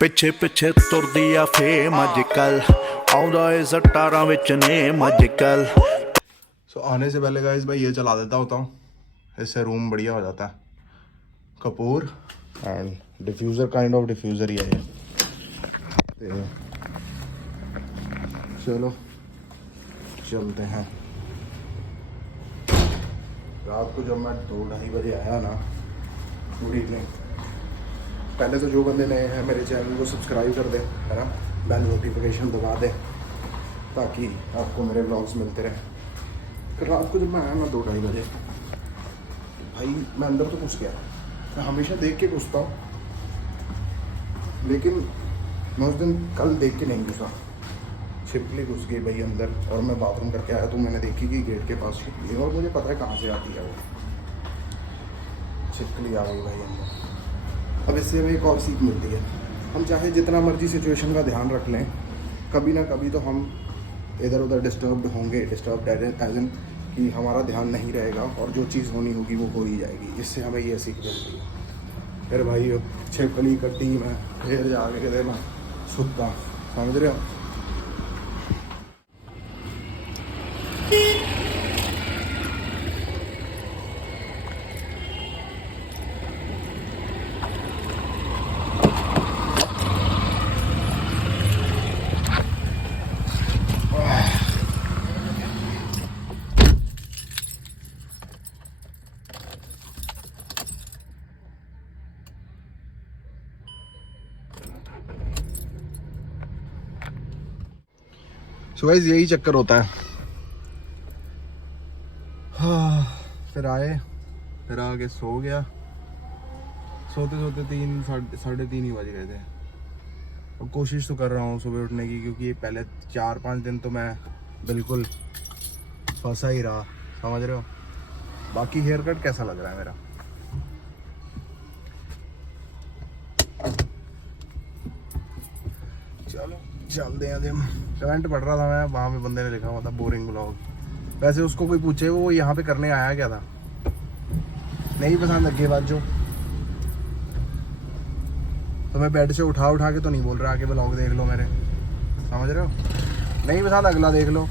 ਪਿੱਛੇ ਪਿੱਛੇ ਤੁਰਦੀ ਆ ਫੇਮ ਅੱਜ ਕੱਲ ਆਉਂਦਾ ਏ ਸਟਾਰਾਂ ਵਿੱਚ ਨੇਮ ਅੱਜ ਕੱਲ। सो आने से पहले गाइस भाई ये चला देता होता हूँ, इससे रूम बढ़िया हो जाता है। कपूर and diffuser, kind of diffuser ही है ये। चलो चलते हैं। रात को जब मैं 2-2:30 बजे आया ना, गुड इवनिंग, पहले तो जो बंदे नए हैं मेरे चैनल को सब्सक्राइब कर दें, है ना, बेल नोटिफिकेशन दबा दें ताकि आपको मेरे व्लॉग्स मिलते रहें। फिर रात को जब मैं आया ना 2-2:30 बजे, भाई मैं अंदर तो घुस गया। मैं हमेशा देख के घुसता हूँ, लेकिन मैं उस दिन कल देख के नहीं घुसा, छिपकली घुस गई भाई अंदर। और मैं बाथरूम करके आया तो मैंने देखी कि गेट के पास छिपकली, और मुझे पता है कहाँ से आती है वो छिपकली। आ गई भाई अंदर। अब इससे हमें एक और सीख मिलती है, हम चाहे जितना मर्जी सिचुएशन का ध्यान रख लें, कभी ना कभी तो हम इधर उधर डिस्टर्ब्ड होंगे। डिस्टर्ब्ड एज इन कि हमारा ध्यान नहीं रहेगा और जो चीज़ होनी होगी वो हो ही जाएगी। इससे हमें ये सीख मिलती है। फिर भाई छिपकली कट्टी में फिर जाके कहते मैं सुता, समझ रहे हो। सो गाइस यही चक्कर होता है। हाँ, फिर आए, फिर आके सो गया। सोते सोते 3-3:30 ही बज गए थे। और कोशिश तो कर रहा हूँ सुबह उठने की, क्योंकि पहले 4-5 दिन तो मैं बिल्कुल फंसा ही रहा, समझ रहे हो। बाकी हेयर कट कैसा लग रहा है मेरा? चलो चलते हैं। जिम कमेंट पढ़ रहा था मैं, वहाँ पे बंदे ने लिखा हुआ था बोरिंग ब्लॉग। वैसे उसको कोई पूछे वो यहाँ पे करने आया क्या था, नहीं पसंद लगे बात जो, तो मैं बेड से उठा के तो नहीं बोल रहा आके ब्लॉग देख लो मेरे, समझ रहे हो। नहीं पसंद अगला देख लो,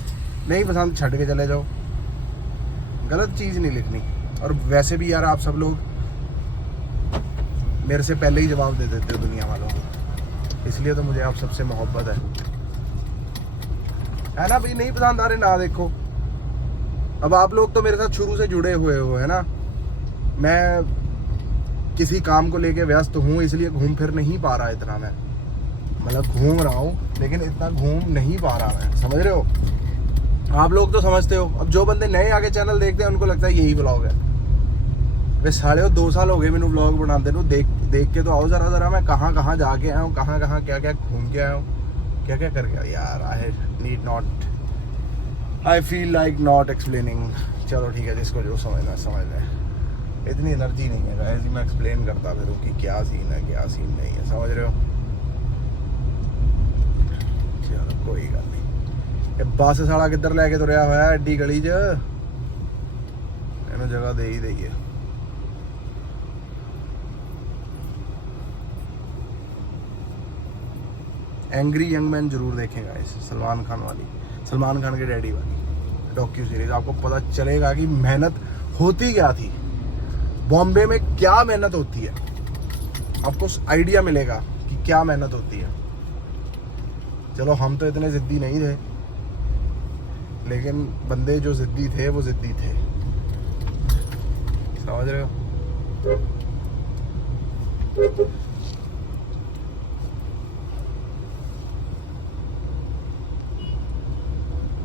नहीं पसंद छट के चले जाओ, गलत चीज़ नहीं लिखनी। और वैसे भी यार आप सब लोग मेरे से पहले ही जवाब दे देते हो दुनिया वालों को, इसलिए तो मुझे आप सबसे मोहब्बत है ना भाई। नहीं पसंद आ रहे ना देखो। अब आप लोग तो मेरे साथ शुरू से जुड़े हुए हो, है ना। मैं किसी काम को लेके व्यस्त हूँ, इसलिए घूम फिर नहीं पा रहा इतना। मैं मतलब घूम रहा हूँ लेकिन इतना घूम नहीं पा रहा मैं, समझ रहे हो। आप लोग तो समझते हो। अब जो बंदे नए आगे चैनल देखते हैं उनको लगता है यही ब्लॉग है। वे साले 2 साल हो गए मैंने ब्लॉग बनाते नु, देख के तो आओ जरा मैं कहाँ जाके आया हूँ, कहाँ क्या घूम के आया हूँ, क्या करके आया यार। I feel like not explaining. चलो ठीक है, जिसको जो समझना समझ लें। इतनी एनर्जी नहीं है गाइस मैं एक्सप्लेन करता फिरूँ कि क्या सीन है क्या सीन नहीं है, समझ रहे हो। चलो कोई गल नहीं। बस साला किधर लैके तुरया होया एड्डी गली च, इन्होंने जगह दे ही दईए। एंग्री यंग मैन जरूर देखेगा इस सलमान खान वाली, सलमान खान के डैडी वाली डॉक्यू सीरीज। आपको पता चलेगा कि मेहनत होती क्या थी, बॉम्बे में क्या मेहनत होती है। आपको आइडिया मिलेगा कि क्या मेहनत होती है। चलो हम तो इतने जिद्दी नहीं थे, लेकिन बंदे जो जिद्दी थे वो जिद्दी थे, समझ रहे हो।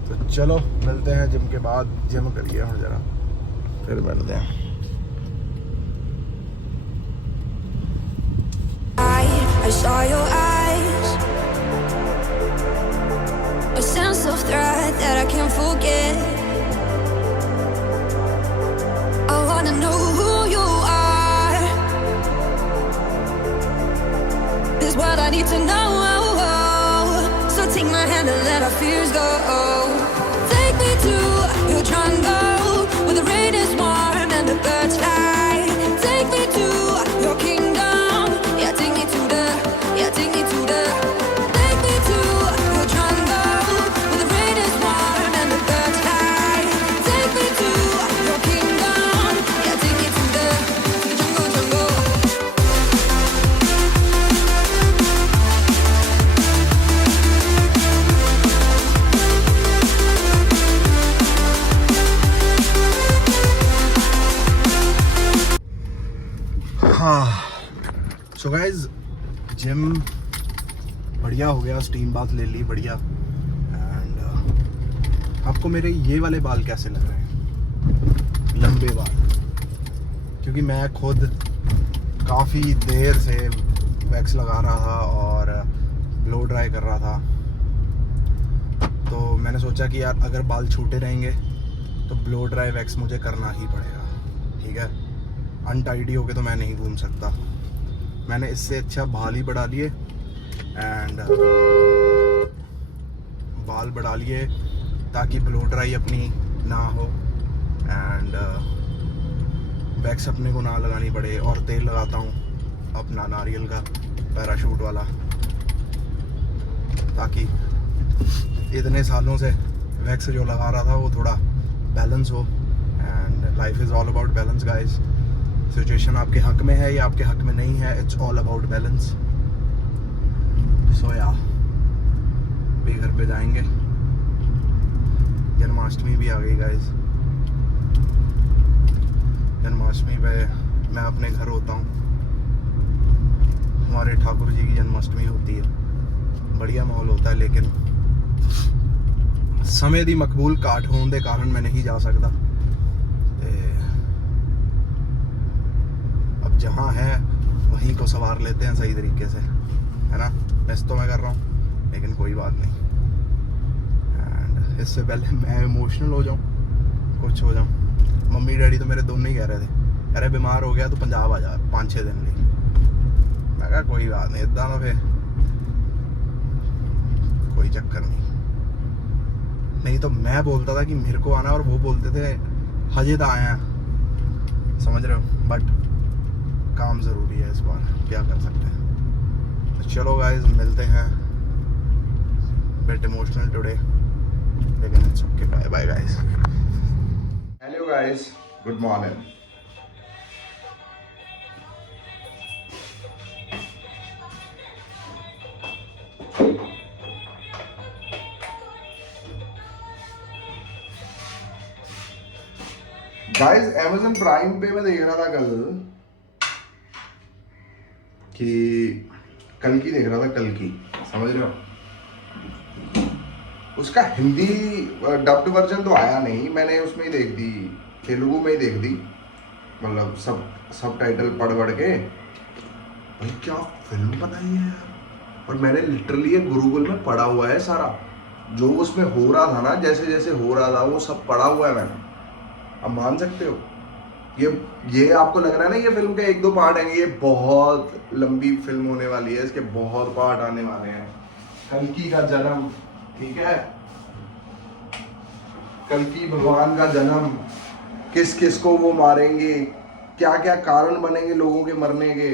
तो चलो मिलते हैं जिम के बाद। जिम करिए हम जरा, फिर मिलते हैं। I saw your eyes, a sense of threat that I can't forget. I wanna know who you are. This is what I need to know. So take my hand and let our fears go. Take me to your jungle where the rain is warm and the birds fly. Take me to your kingdom. Yeah, take me to हाँ so guys gym बढ़िया हो गया, steam bath ले ली बढ़िया। And आपको मेरे ये वाले बाल कैसे लग रहे हैं, लंबे बाल? क्योंकि मैं खुद काफ़ी देर से वैक्स लगा रहा था और ब्लो ड्राई कर रहा था, तो मैंने सोचा कि यार अगर बाल छोटे रहेंगे तो ब्लो ड्राई वैक्स मुझे करना ही पड़ेगा, ठीक है। अनटाइडी होके तो मैं नहीं घूम सकता। मैंने इससे अच्छा बाल ही बढ़ा लिए एंड बाल बढ़ा लिए ताकि ब्लो ड्राई अपनी ना हो एंड वैक्स अपने को ना लगानी पड़े। और तेल लगाता हूँ अपना नारियल का पैराशूट वाला, ताकि इतने सालों से वैक्स जो लगा रहा था वो थोड़ा बैलेंस हो। And life is all about balance guys. Situation आपके हक में है या आपके हक में नहीं है, इट्स ऑल अबाउट बैलेंस। सो या भी घर पे जाएंगे। जन्माष्टमी भी आ गई गाइस। जन्माष्टमी पे मैं अपने घर होता हूँ। हमारे ठाकुर जी की जन्माष्टमी होती है, बढ़िया माहौल होता है, लेकिन समय दी मकबूल घाट होने के कारण मैं नहीं जा सकता। अब जहाँ है वहीं को सवार लेते हैं सही तरीके से, है ना। मिस तो मैं कर रहा हूँ लेकिन कोई बात नहीं। एंड इससे पहले मैं इमोशनल हो जाऊँ, कुछ हो जाऊँ। मम्मी डैडी तो मेरे दोनों ही कह रहे थे, अरे बीमार हो गया तो पंजाब आ जा 5-6 दिन लिए। मैं कहा कोई बात नहीं, इतना तो फिर कोई चक्कर नहीं तो मैं बोलता था कि मेरे को आना और वो बोलते थे हजे तो आया, समझ रहे हो। बट काम ज़रूरी है इस बार, क्या कर सकते हैं। तो चलो गाइस मिलते हैं। बिट इमोशनल टुडे लेकिन it's okay. Bye bye guys. Hello guys, good morning. Guys Amazon prime पे मैं देख रहा था कल देख रहा था कल की, समझ रहे हो। उसका हिंदी डब्ड वर्जन तो आया नहीं, मैंने उसमें ही देख दी, तेलुगु में ही देख दी, मतलब सब टाइटल पढ़ के। भाई क्या फिल्म बनाई है यार। और मैंने लिटरली ये गुरुकुल में पढ़ा हुआ है सारा, जो उसमें हो रहा था ना, जैसे जैसे हो रहा था वो सब पढ़ा हुआ है मैंने। अब मान सकते हो ये आपको लग रहा है ना ये फिल्म के 1-2 पार्ट हैं, ये बहुत लंबी फिल्म होने वाली है, इसके बहुत पार्ट आने वाले हैं। कल्कि का जन्म, ठीक है, कल्कि भगवान का जन्म, किस किस को वो मारेंगे, क्या क्या कारण बनेंगे लोगों के मरने के।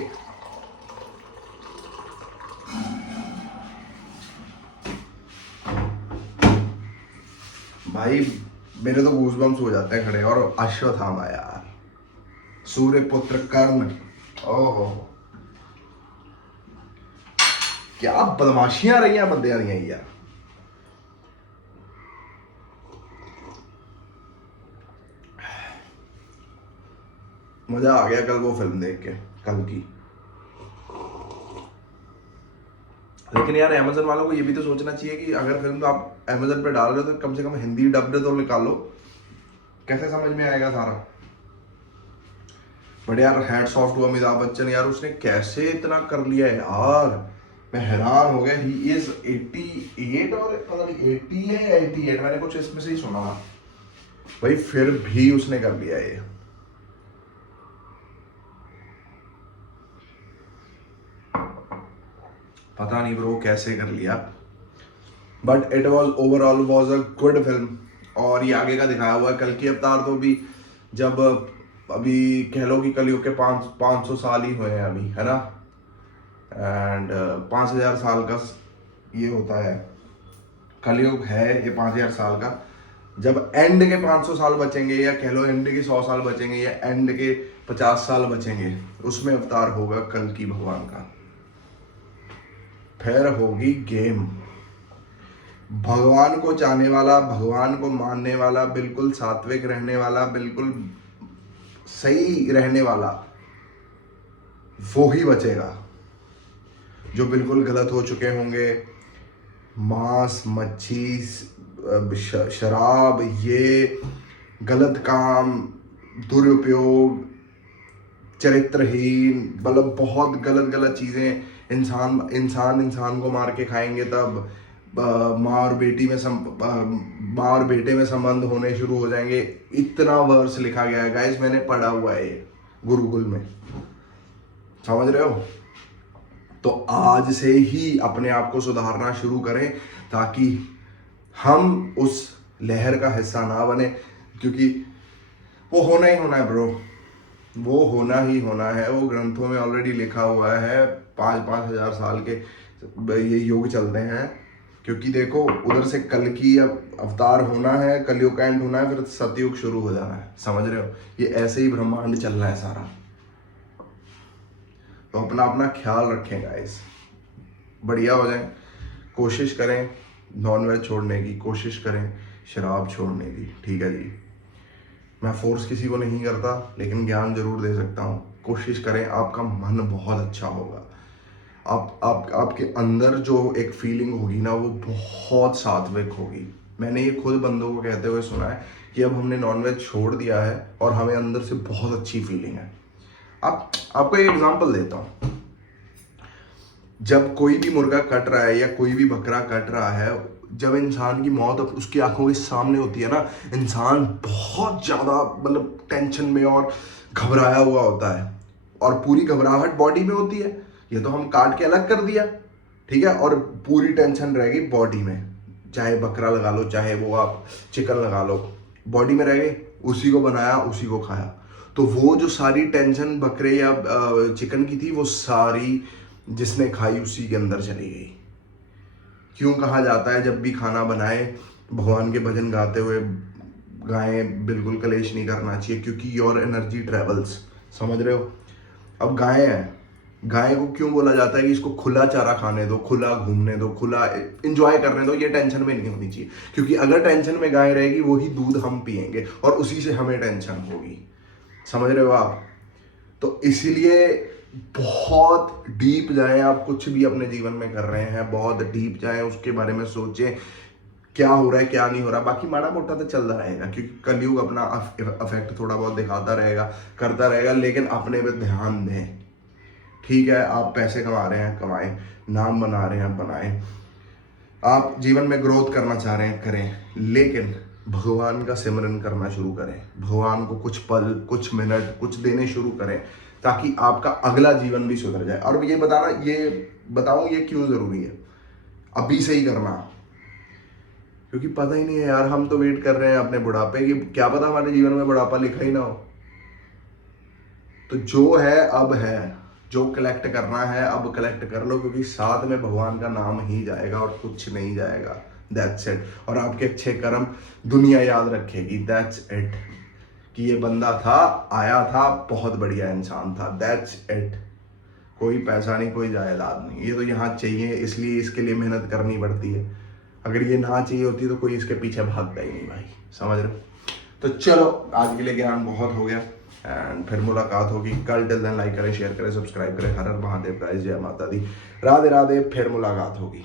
भाई मेरे तो गूज़बम्स हो जाते हैं खड़े। और अश्वत्थामा यार, सूर्य पुत्र कर्ण, ओहो क्या बदमाशियां रही हैं बंदियां दियां यार। मजा आ गया कल वो फिल्म देख के, कल की। लेकिन यार अमेज़न वालों को ये भी तो सोचना चाहिए कि अगर फिल्म तो आप अमेज़न पे डाल रहे हो तो कम से कम हिंदी डब्ड तो निकालो, कैसे समझ में आएगा सारा। बट यार hats off to Amitabh Bachchan यार, उसने कैसे इतना कर लिया है यार, मैं हैरान हो गया। ही इज 88 और पता नहीं 80 है या 88, मैंने कुछ इसमें से ही सुना भाई, फिर भी उसने कर लिया ये। पता नहीं ब्रो कैसे कर लिया, but it was overall was a good film. और ये आगे का दिखाया हुआ है। कल की अवतार तो भी जब अभी कह लो कि कलयुग के 500 साल ही हुए हैं अभी, है ना। एंड 5000 साल का ये होता है कलयुग है, ये 5000 साल का। जब एंड के 500 साल बचेंगे, या कह लो एंड के 100 साल बचेंगे, या एंड के 50 साल बचेंगे, उसमें अवतार होगा कल की भगवान का। फिर होगी गेम। भगवान को चाहने वाला, भगवान को मानने वाला, बिल्कुल सात्विक रहने वाला, बिल्कुल सही रहने वाला, वो ही बचेगा। जो बिल्कुल गलत हो चुके होंगे, मांस, मच्छी, शराब, ये गलत काम, दुरुपयोग, चरित्रहीन, मतलब बहुत गलत गलत चीज़ें, इंसान को मार के खाएंगे तब माँ और बेटे में संबंध होने शुरू हो जाएंगे। इतना वर्स लिखा गया है गाइस, मैंने पढ़ा हुआ है ये गुरुकुल में, समझ रहे हो। तो आज से ही अपने आप को सुधारना शुरू करें ताकि हम उस लहर का हिस्सा ना बने, क्योंकि वो होना ही होना है ब्रो, वो होना ही होना है। वो ग्रंथों में ऑलरेडी लिखा हुआ है। 5-5 हजार साल के ये युग चलते हैं, क्योंकि देखो उधर से कल की अवतार होना है, कलयुग का एंड होना है, फिर सतयुग शुरू हो जाना है, समझ रहे हो। ये ऐसे ही ब्रह्मांड चल रहा है सारा। तो अपना अपना ख्याल रखें गाइस, बढ़िया हो जाए। कोशिश करें नॉनवेज छोड़ने की, कोशिश करें शराब छोड़ने की, ठीक है जी। मैं फोर्स किसी को नहीं करता, लेकिन ज्ञान जरूर दे सकता हूँ। कोशिश करें, आपका मन बहुत अच्छा होगा। आपके अंदर जो एक फीलिंग होगी ना, वो बहुत सात्विक होगी। मैंने ये खुद बंदों को कहते हुए सुना है कि अब हमने नॉनवेज छोड़ दिया है और हमें अंदर से बहुत अच्छी फीलिंग है। आपको एक एग्जांपल देता हूँ। जब कोई भी मुर्गा कट रहा है या कोई भी बकरा कट रहा है, जब इंसान की मौत उसकी आंखों के सामने होती है ना, इंसान बहुत ज़्यादा मतलब टेंशन में और घबराया हुआ होता है, और पूरी घबराहट बॉडी में होती है। ये तो हम काट के अलग कर दिया, ठीक है, और पूरी टेंशन रहेगी बॉडी में। चाहे बकरा लगा लो, चाहे वो आप चिकन लगा लो, बॉडी में रह गई। उसी को बनाया, उसी को खाया, तो वो जो सारी टेंशन बकरे या चिकन की थी, वो सारी जिसने खाई उसी के अंदर चली गई। क्यों कहा जाता है जब भी खाना बनाए भगवान के भजन गाते हुए गायें, बिल्कुल कलेश नहीं करना चाहिए, क्योंकि योर एनर्जी ट्रेवल्स, समझ रहे हो। अब गायें हैं, गाय को क्यों बोला जाता है कि इसको खुला चारा खाने दो, खुला घूमने दो, खुला एंजॉय करने दो, ये टेंशन में नहीं होनी चाहिए। क्योंकि अगर टेंशन में गाय रहेगी, वही दूध हम पिएंगे और उसी से हमें टेंशन होगी, समझ रहे हो आप। तो इसीलिए बहुत डीप जाएं आप, कुछ भी अपने जीवन में कर रहे हैं, बहुत डीप जाएं, उसके बारे में सोचें क्या हो रहा है क्या नहीं हो रहा। बाकी माड़ा मोटा तो चलता रहेगा, क्योंकि कलयुग अपना अफेक्ट थोड़ा बहुत दिखाता रहेगा, करता रहेगा, लेकिन अपने पे ध्यान दें, ठीक है। आप पैसे कमा रहे हैं, कमाएं, नाम बना रहे हैं, बनाएं, आप जीवन में ग्रोथ करना चाह रहे हैं, करें, लेकिन भगवान का सिमरन करना शुरू करें। भगवान को कुछ पल, कुछ मिनट, कुछ देने शुरू करें, ताकि आपका अगला जीवन भी सुधर जाए। और ये बताऊं ये क्यों जरूरी है अभी से ही करना, क्योंकि पता ही नहीं है यार, हम तो वेट कर रहे हैं अपने बुढ़ापे की, क्या पता हमारे जीवन में बुढ़ापा लिखा ही ना हो। तो जो है अब है, जो कलेक्ट करना है अब कलेक्ट कर लो, क्योंकि साथ में भगवान का नाम ही जाएगा और कुछ नहीं जाएगा। That's it. और आपके अच्छे कर्म दुनिया याद रखेगी। That's it. कि ये बंदा था, आया था, बहुत बढ़िया इंसान था। That's it. कोई पैसा नहीं, कोई जायदाद नहीं, ये तो यहाँ चाहिए, इसलिए इसके लिए मेहनत करनी पड़ती है। अगर ये ना चाहिए होती तो कोई इसके पीछे भागता ही नहीं भाई, समझ रहे हो। तो चलो आज के लिए ज्ञान बहुत हो गया, एंड फिर मुलाकात होगी कल। टिल देन लाइक करें, शेयर करें, सब्सक्राइब करें। हर हर महादेव गाइस, जय माता दी, राधे राधे। फिर मुलाकात होगी।